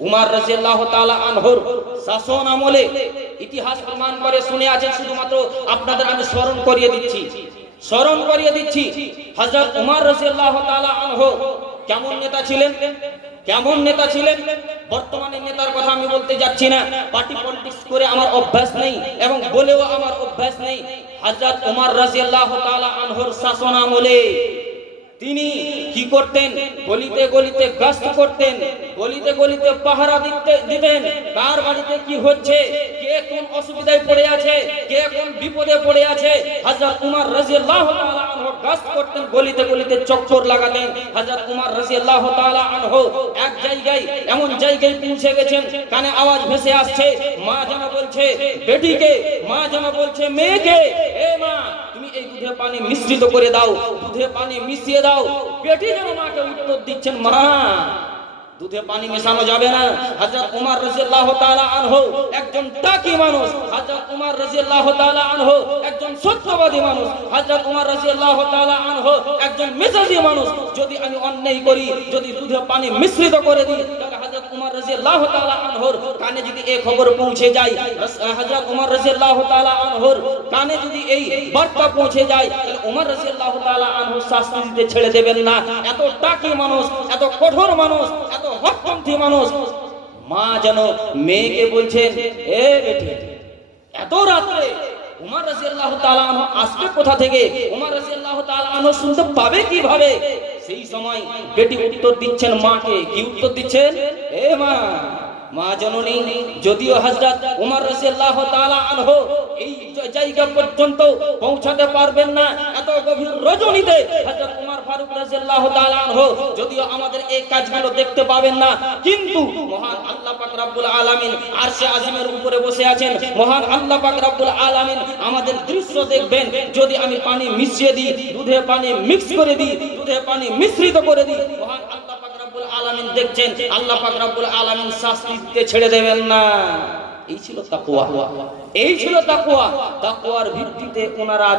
উমর রাদিয়াল্লাহু তাআলা আনহুর শাসন আমলে ইতিহাস প্রমাণ করে শুনে আছেন, শুধুমাত্র আপনাদের আমি স্মরণ করিয়ে দিচ্ছি হযরত উমর রাদিয়াল্লাহু তাআলা আনহু কেমন নেতা ছিলেন। বর্তমানে নেতার কথা আমি বলতে যাচ্ছি না, পার্টি পলিটিক্স করে আমার অভ্যাস নেই এবং বলেও আমার অভ্যাস নেই। হযরত উমর রাদিয়াল্লাহু তাআলা আনহুর শাসন আমলে তিনি কি করতেন? গলিতে গলিতে গশত করতেন, গলিতে গলিতে পাহারা দিতেন। কার বাড়িতে কি হচ্ছে, কে কোন অসুবিধায় পড়ে আছে, কে কোন বিপদে পড়ে আছে, হযরত উমর রাদিয়াল্লাহু তাআলা আনহু গশত করতেন, গলিতে গলিতে চক্কর লাগাতেন। হযরত উমর রাদিয়াল্লাহু তাআলা আনহু এক জায়গায়, এমন জায়গায় পৌঁছে গেছেন, কানে আওয়াজ ভেসে আসছে, মা যেন বলছে বেটিকে, মা যেন বলছে মেয়েকে, এ মা তুমি এই দুধে পানি মিশ্রিত করে দাও, দুধে পানি মিশিয়ে দাও। বেটি যেন মাকে উত্তর দিচ্ছেন, মা দুধে পানি মেশানো যাবে না। হযরত উমর রাদিয়াল্লাহু তাআলা আনহু একজন টাকি মানুষ, হযরত উমর রাদিয়াল্লাহু তাআলা আনহু একজন সত্যবাদী মানুষ, হযরত উমর রাদিয়াল্লাহু তাআলা আনহু একজন মেজাজি মানুষ। যদি আমি অন্যায় করি, যদি দুধে পানি মিশ্রিত করে দিই, তাহলে হযরত উমর রাদিয়াল্লাহু তাআলা আনহুর কানে যদি এই খবর পৌঁছে যায়, হযরত উমর রাদিয়াল্লাহু তাআলা আনহুর কানে যদি এই বার্তা পৌঁছে যায়, তাহলে উমর রাদিয়াল্লাহু তাআলা আনহু শাস্তি দিতে ছেড়ে দেবেন না। এত টাকি মানুষ, এত কঠোর মানুষ, এত হকপন্থী মানুষ। মা যেন মেয়েকে বলছেন, এ বেটি এত রাতে উমর রাদিয়াল্লাহু তাআলা আনহু আসবে কোথা থেকে, উমর রাদিয়াল্লাহু তাআলা আনহু শুনতে পাবে কিভাবে? সেই সময় বেটি উত্তর দিচ্ছেন মাকে, কি উত্তর দিচ্ছেন? এ মা, মা জননী, যদিও হযরত উমর রাদিয়াল্লাহু তাআলা আনহু এই জায়গা পর্যন্ত পৌঁছাতে পারবেন না, এত গভীর রজনীতে হযরত উমর ফারুক রাদিয়াল্লাহু তাআলা আনহু যদিও আমাদের এই কাজগুলো দেখতে পাবেন না, কিন্তু মহান আল্লাহ পাক রব্বুল আলামিন আরশে আজিমের উপরে বসে আছেন। মহান আল্লাহ পাক রব্বুল আলামিন আমাদের দৃশ্য দেখবেন। যদি আমি পানি মিশিয়ে দিই, দুধে পানি মিক্স করে দিই, দুধে পানি মিশ্রিত করে দিই, মহান আল্লাহ পাক রব্বুল আলামিন দেখছেন, আল্লাহ পাক রব্বুল আলামিন শাস্তি দিতে ছেড়ে দেবেন না। এই ছিল তাকওয়া, তাকওয়ার ভিত্তিতে ওনারা